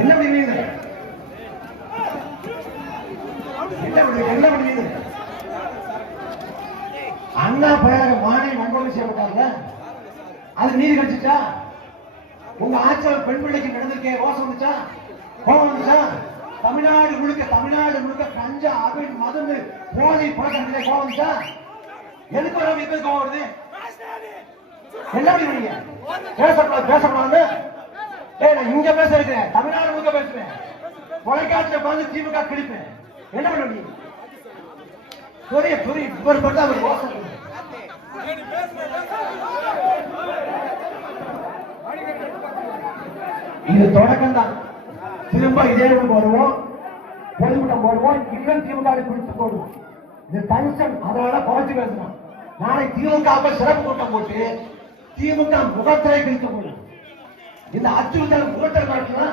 என்ன பண்ணுவீங்க? என்ன பண்ணுவீங்க? அண்ணா பயிர மாணி மண்பொருள் செய்யப்பட்டாங்க. அது நீதி கிடைச்சிச்சா? உங்க ஆட்சியில் பெண் பிள்ளைக்கு நடந்திருக்கே ரோசம் வந்துச்சா? கோபம் வந்துச்சா? தமிழ்நாடு முழுக்க கஞ்சா அபின் மதுன்னு போதை பழக்கம் கோபம் வந்துச்சா? எதுக்கு வர இப்ப கோபம் வருது? என்ன பண்ணுவீங்க? பேசக்கூடாது. நான் இங்க பேச இருக்கிறேன், தமிழ்நாடு முழுக்க பேசுவேன். தொலைக்காட்சியில பார்த்து திமுக கிழிப்பேன். என்ன பண்ணுவீங்க? இவர் மட்டும் அவர் ரோசம். இது தொடக்கம் தான். திரும்ப இதே வருவோம், பொதுக்கூட்டம் போடுவோம், இன்னும் திமுக குறித்து போடுவோம். இது டென்ஷன், அதனால குறைச்சு பேசணும். நாளை திமுக சிறப்பு கூட்டம் போட்டு திமுக முகத்திரை கிழித்து போடும். இந்த அச்சுறுத்தல் முகத்திரை காட்டினா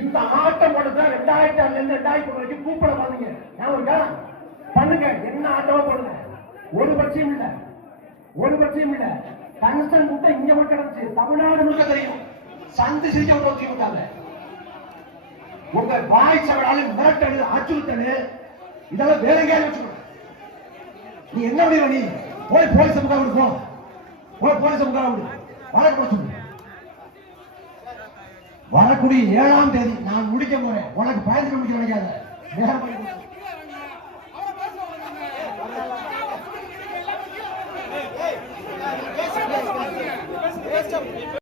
இந்த ஆட்டம் போடுறத 2006 இருந்து 2000 வரைக்கும் கூப்பிட பாருங்க. பண்ணுங்க, என்ன ஆட்டமா போடுங்க. ஒரு பட்சியும் இல்ல. டென்ஷன் கூட்டம் இங்க மட்டும் கிடந்துச்சு, தமிழ்நாடு முழுக்க தெரியும். சந்து சிரிக்க திமுக. உங்க வாய் சவடாலு மிரட்டல் அச்சுறுத்தல் இதெல்லாம் வேற எங்கேயாவது வச்சுக்கணும். நீ என்ன முடிவு? நீ போய் போலீஸ் முகாம் வழக்கு வரக்கூடிய 7ஆம் தேதி நான் முடிக்க போறேன். உனக்கு பயந்து முடிக்க நினைக்காத.